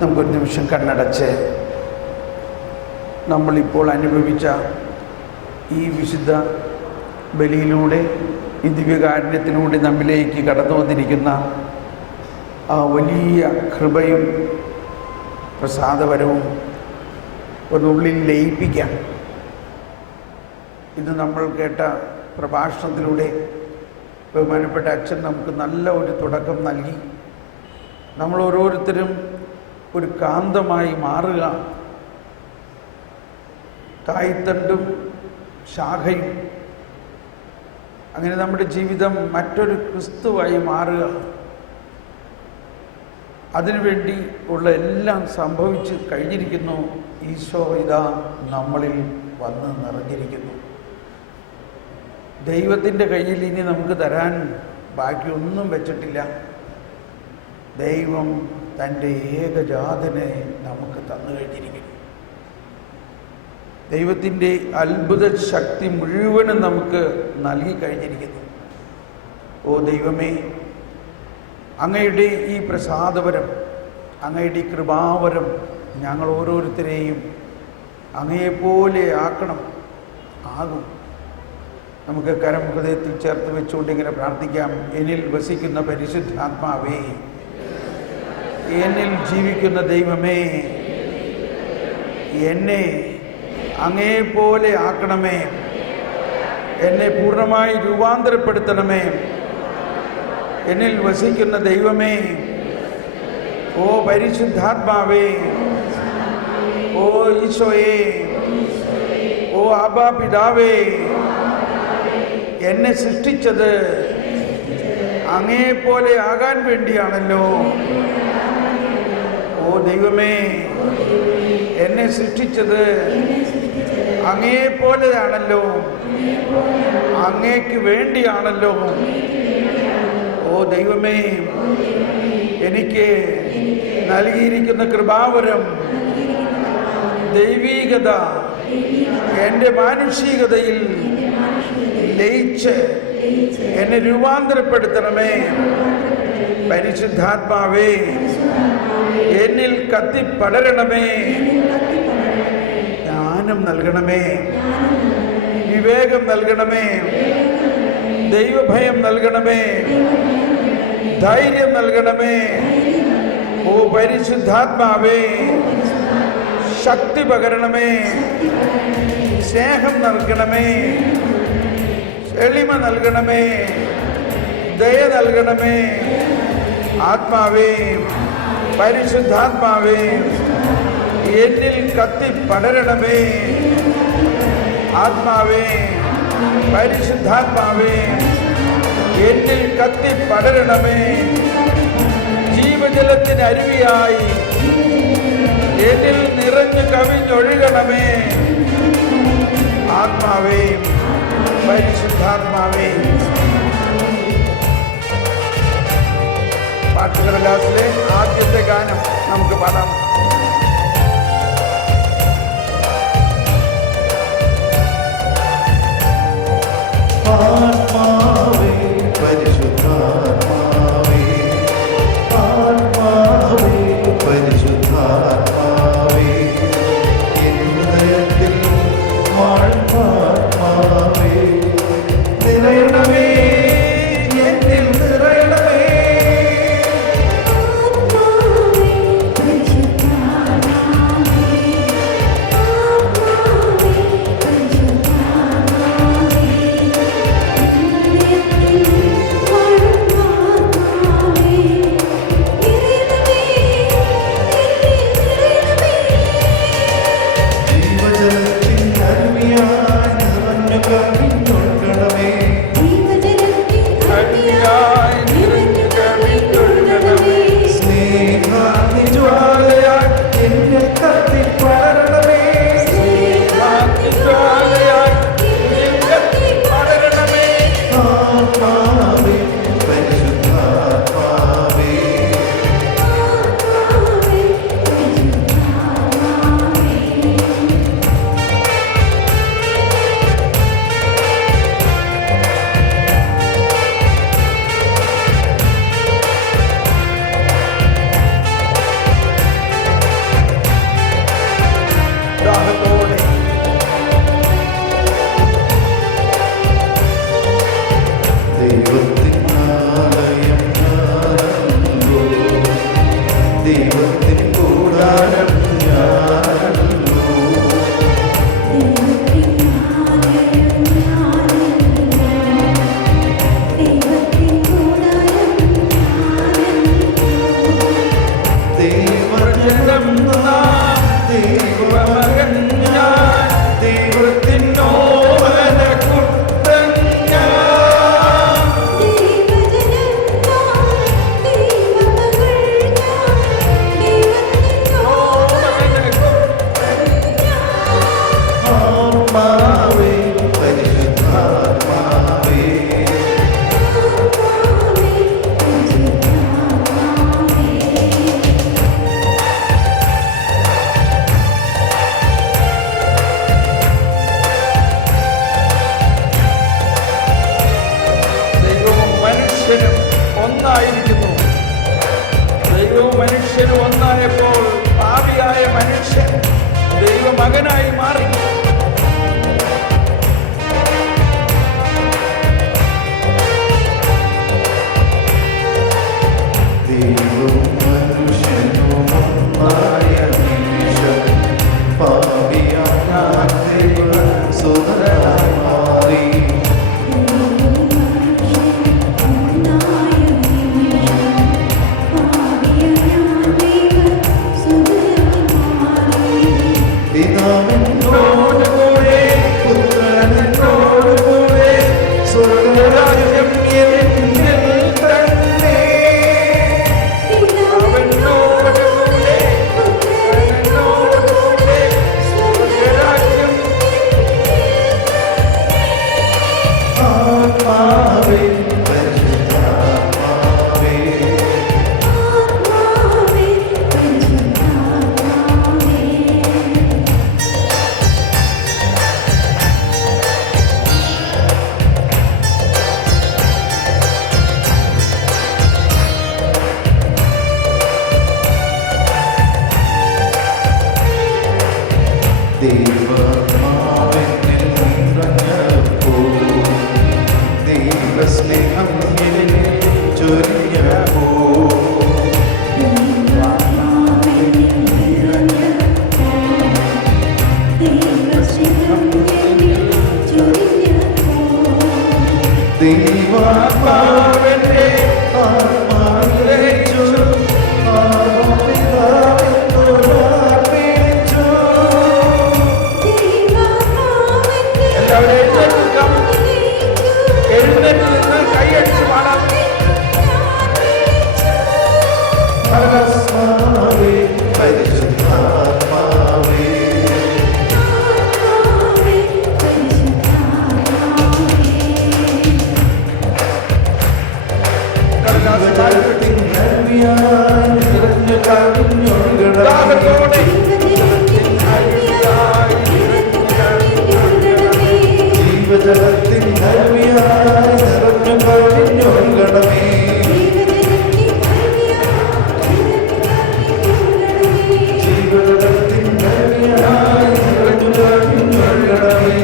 നമുക്കൊരു നിമിഷം കണ്ണടച്ച് നമ്മളിപ്പോൾ അനുഭവിച്ച ഈ വിശുദ്ധ ബലിയിലൂടെ, ഈ ദിവ്യകാരുണ്യത്തിലൂടെ നമ്മിലേക്ക് കടന്നു വന്നിരിക്കുന്ന ആ വലിയ കൃപയും പ്രസാദപരവും ഒന്നുള്ളിൽ ലയിപ്പിക്കാം. ഇന്ന് നമ്മൾ കേട്ട പ്രഭാഷണത്തിലൂടെ ബഹുമാനപ്പെട്ട അച്ഛൻ നമുക്ക് നല്ല ഒരു തുടക്കം നൽകി. നമ്മൾ ഓരോരുത്തരും ഒരു കാന്തമായി മാറുക, കായ്ത്തണ്ടും ശാഖയും, അങ്ങനെ നമ്മുടെ ജീവിതം മറ്റൊരു ക്രിസ്തുവായി മാറുക. അതിനുവേണ്ടി ഉള്ള എല്ലാം സംഭവിച്ച് കഴിഞ്ഞിരിക്കുന്നു. ഈശോ ഇതാ നമ്മളിൽ വന്ന് നിറഞ്ഞിരിക്കുന്നു. ദൈവത്തിൻ്റെ കയ്യിൽ ഇനി നമുക്ക് തരാൻ ബാക്കിയൊന്നും വെച്ചിട്ടില്ല. ദൈവം തൻ്റെ ഏകജാതനെ നമുക്ക് തന്നു കഴിഞ്ഞിരിക്കുന്നു. ദൈവത്തിൻ്റെ അത്ഭുത ശക്തി മുഴുവനും നമുക്ക് നൽകി കഴിഞ്ഞിരിക്കുന്നു. ഓ ദൈവമേ, അങ്ങയുടെ ഈ പ്രസാദവരം, അങ്ങയുടെ ഈ കൃപാവരം ഞങ്ങൾ ഓരോരുത്തരെയും അങ്ങയെപ്പോലെ ആകും. നമുക്ക് കരം ഹൃദയത്തിൽ ചേർത്ത് വെച്ചുകൊണ്ട് ഇങ്ങനെ പ്രാർത്ഥിക്കാം. എന്നിൽ വസിക്കുന്ന പരിശുദ്ധാത്മാവേ, എന്നിൽ ജീവിക്കുന്ന ദൈവമേ, എന്നെ അങ്ങയെപ്പോലെ ആക്കണമേ, എന്നെ പൂർണ്ണമായി രൂപാന്തരപ്പെടുത്തണമേ. എന്നിൽ വസിക്കുന്ന ദൈവമേ, ഓ പരിശുദ്ധാത്മാവേ, ഓ ഈശോയേ, ഓ ആബാ പിതാവേ, എന്നെ സൃഷ്ടിച്ചത് അങ്ങയെപ്പോലെ ആകാൻ വേണ്ടിയാണല്ലോ. ഓ ദൈവമേ, എന്നെ സൃഷ്ടിച്ചത് അങ്ങയെപ്പോലെയാണല്ലോ, അങ്ങേക്ക് വേണ്ടിയാണല്ലോ. ഓ ദൈവമേ, എനിക്ക് നൽകിയിരിക്കുന്ന കൃപാവരം, ദൈവീകത എൻ്റെ മാനുഷികതയിൽ ലയിച്ച് എന്നെ രൂപാന്തരപ്പെടുത്തണമേ. പരിശുദ്ധാത്മാവേ, എന്നിൽ കത്തിപ്പടരണമേ. ജ്ഞാനം നൽകണമേ, വിവേകം നൽകണമേ, ദൈവഭയം നൽകണമേ, ധൈര്യം നൽകണമേ. ഓ പരിശുദ്ധാത്മാവേ, ശക്തി പകരണമേ, സ്നേഹം നൽകണമേ, എളിമ നൽകണമേ, ദയ നൽകണമേ. ആത്മാവേ, പരിശുദ്ധാത്മാവേ, എന്നിൽ കത്തിപ്പടരണമേ. ആത്മാവേ, പരിശുദ്ധാത്മാവേ, എന്നിൽ കത്തിപ്പടരണമേ. ജീവജലത്തിന് അരുവിയായി എന്നിൽ നിറഞ്ഞു കവിഞ്ഞൊഴുകണമേ. ആത്മാവേ, പരിശുദ്ധാത്മാവേ. പാട്ടുകളുടെ ക്ലാസ്സിലെ ആദ്യത്തെ ഗാനം നമുക്ക് പാടാം. ആത്മാവേ, പരിശുദ്ധാത്മാവേ, ആത്മാവേ, പരിശുദ്ധാത്മാവേ, ഹൃദയത്തിൽ ആത്മാവേ നിറയണമേ, എന്നിൽ നിറയണമേ. ആത്മാവേ, പരിശുദ്ധ ദൈവത്തിൻ കൂടാരം ഞാനല്ലോ. ദൈവജനം നാം, ദൈവമകൻ ഞാൻ, ദൈവത്തിൻ ഓമനക്കുട്ടൻ ഞാൻ. ആത്മാവേ, പരിശുദ്ധാത്മാവേ, ദൈവവും മനുഷ്യനും ഒന്നായിരിക്കുന്നു. ദൈവവും മനുഷ്യനും ഒന്നായപ്പോൾ പാപിയായ മനുഷ്യൻ ദൈവമകനായി മാറി. ദൈവവും മനുഷ്യനുമൊന്നായ നിമിഷം പാപിയായ ഞാൻ ദൈവസുതനായി മാറി. പിതാവിനോട് കൂടെ പുത്രനോട് കൂടെ സ്വർഗ്ഗരാജ്യം എന്നിൽ തന്നെ. അവനോട് കൂടെ പുത്രനോട് കൂടെ സ്വർഗ്ഗരാജ്യം. ആത്മാവേ, പരിശുദ്ധാത്മാവേ, ദൈവാത്മാവെന്നിൽ നിറഞ്ഞപ്പോൾ, ദൈവസ്നേഹം എന്നിൽ ചൊരിഞ്ഞപ്പോൾ, ദൈവാത്മാവെന്നെ ആത്മാവിലേച്ചു, ആത്മാവിലായെന്നോടാർപ്പിച്ചു. എല്ലാവരെയും ചേർക്കാം. എഴുന്നേറ്റ് നിന്ന് കൈയടിച്ച് പാടാം. ആത്മാവേ, പരിശുദ്ധാത്മാവേ, ജീവജലത്തിൻ നദിയായി നിറഞ്ഞു കവിഞ്ഞൊഴുകണമേ. ദാഹത്തോടെ ജീവജലത്തിൻ നദിയായി നിറഞ്ഞു കവിഞ്ഞൊഴുകണമേ. ജീവജലത്തിൻ നദിയായി നിറഞ്ഞു കവിഞ്ഞൊഴുകണമേ.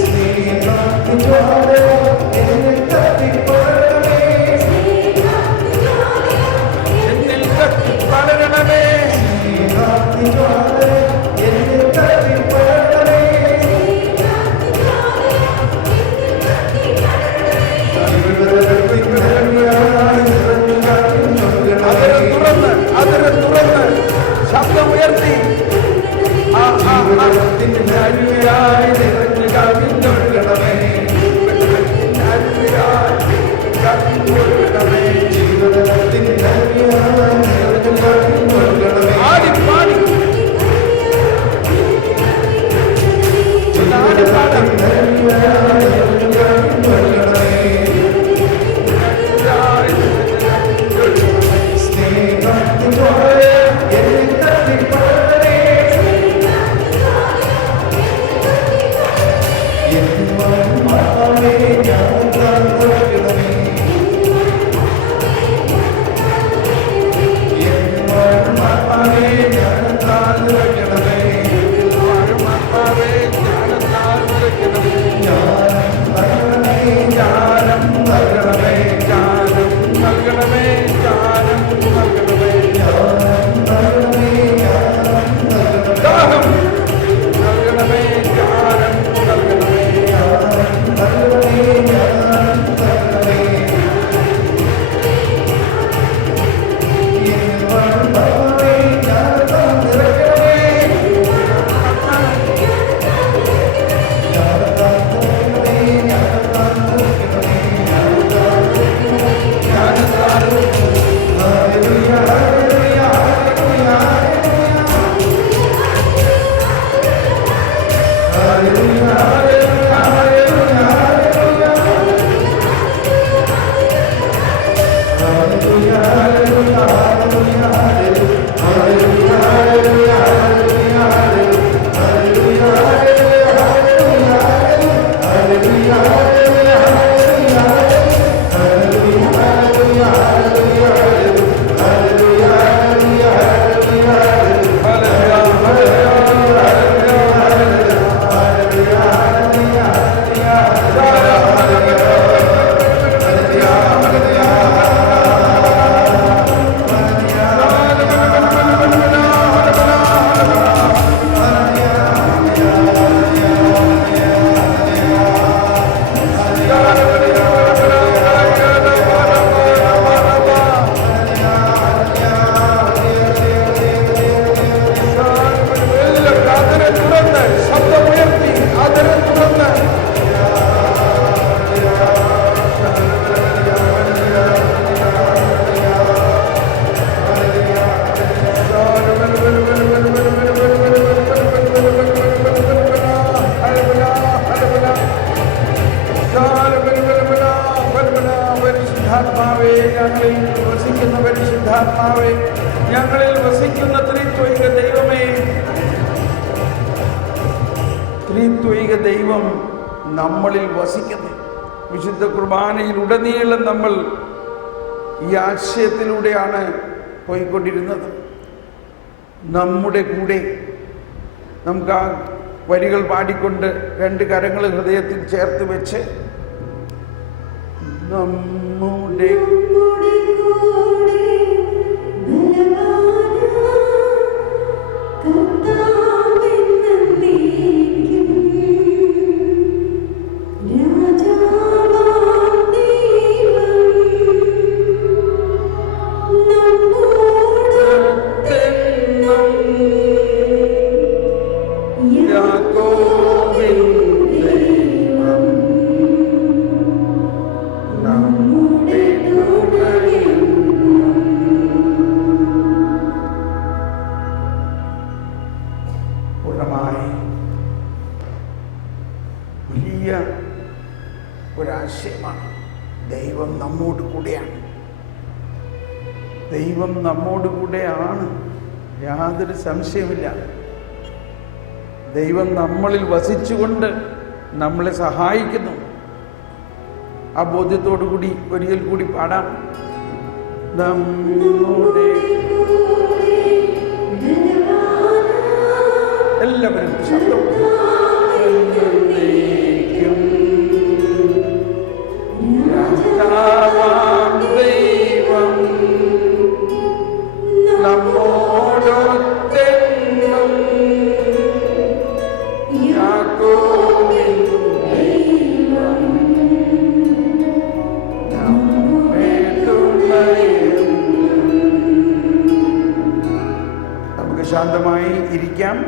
സ്നേഹത്തിൻ ജ്വാല എന്നിൽ കത്തിപ്പടരണമേ. എന്നിൽ കത്തി പടരണമേ. സ്നേഹത്തിൻ ജ്വാല എന്നിൽ കത്തിപ്പടരണമേ. ജീവജലത്തിൻ നദിയായി നിറഞ്ഞു അതിരെ കവിഞ്ഞൊഴുകണമേ. തുറന്ന്, അതിരെ തുറന്ന് ശബ്ദമുയർത്തി ജീവജലത്തിൻ നദിയായി നിറഞ്ഞു കവിഞ്ഞൊഴുകണമേ. ജീവജലത്തിൻ നദിയായി നിറഞ്ഞു കവിഞ്ഞൊഴുകണമേ. ആടിപ്പാടി ജീവജലത്തിൻ നദിയായി നിറഞ്ഞു കവിഞ്ഞൊഴുകണമേ. സ്നേഹത്തിൻ ജ്വാല എന്നിൽ കത്തിപ്പടരണമേ. എൻ ആത്മാവേ, ഞാൻ താഴ്ത്തണമേ. പരിശുദ്ധാത്മാവേ, ഞങ്ങളിൽ വസിക്കുന്ന പരിശുദ്ധാത്മാവേ, ഞങ്ങളിൽ വസിക്കുന്ന ത്രിത്വൈക ദൈവമേ, ത്രിത്വൈക ദൈവം നമ്മളിൽ വസിക്കുന്നു. വിശുദ്ധ കുർബാനയിൽ ഉടനീളം നമ്മൾ ഈ ആശയത്തിലൂടെയാണ് പോയിക്കൊണ്ടിരുന്നത്. നമ്മുടെ കൂടെ നമുക്ക് ആ വരികൾ പാടിക്കൊണ്ട് രണ്ട് കരങ്ങൾ ഹൃദയത്തിൽ ചേർത്ത് വെച്ച് നമ്മുടെ വലിയ ഒരാശയമാണ്. ദൈവം നമ്മോട് കൂടെയാണ്. ദൈവം നമ്മോട് കൂടെയാണ്, യാതൊരു സംശയമില്ല. ദൈവം നമ്മളിൽ വസിച്ചുകൊണ്ട് നമ്മളെ സഹായിക്കുന്നു. ആ ബോധ്യത്തോടു കൂടി ഒരിക്കൽ കൂടി പാടാം. നമ്മുടെ എല്ലാവരും ശബ്ദം ദൈവം നമ്മോടൊത്തെന്നും യാക്കോബിൻ ദൈവം നമ്മെ തുണയും. നമുക്ക് ശാന്തമായി ഇരിക്കാം.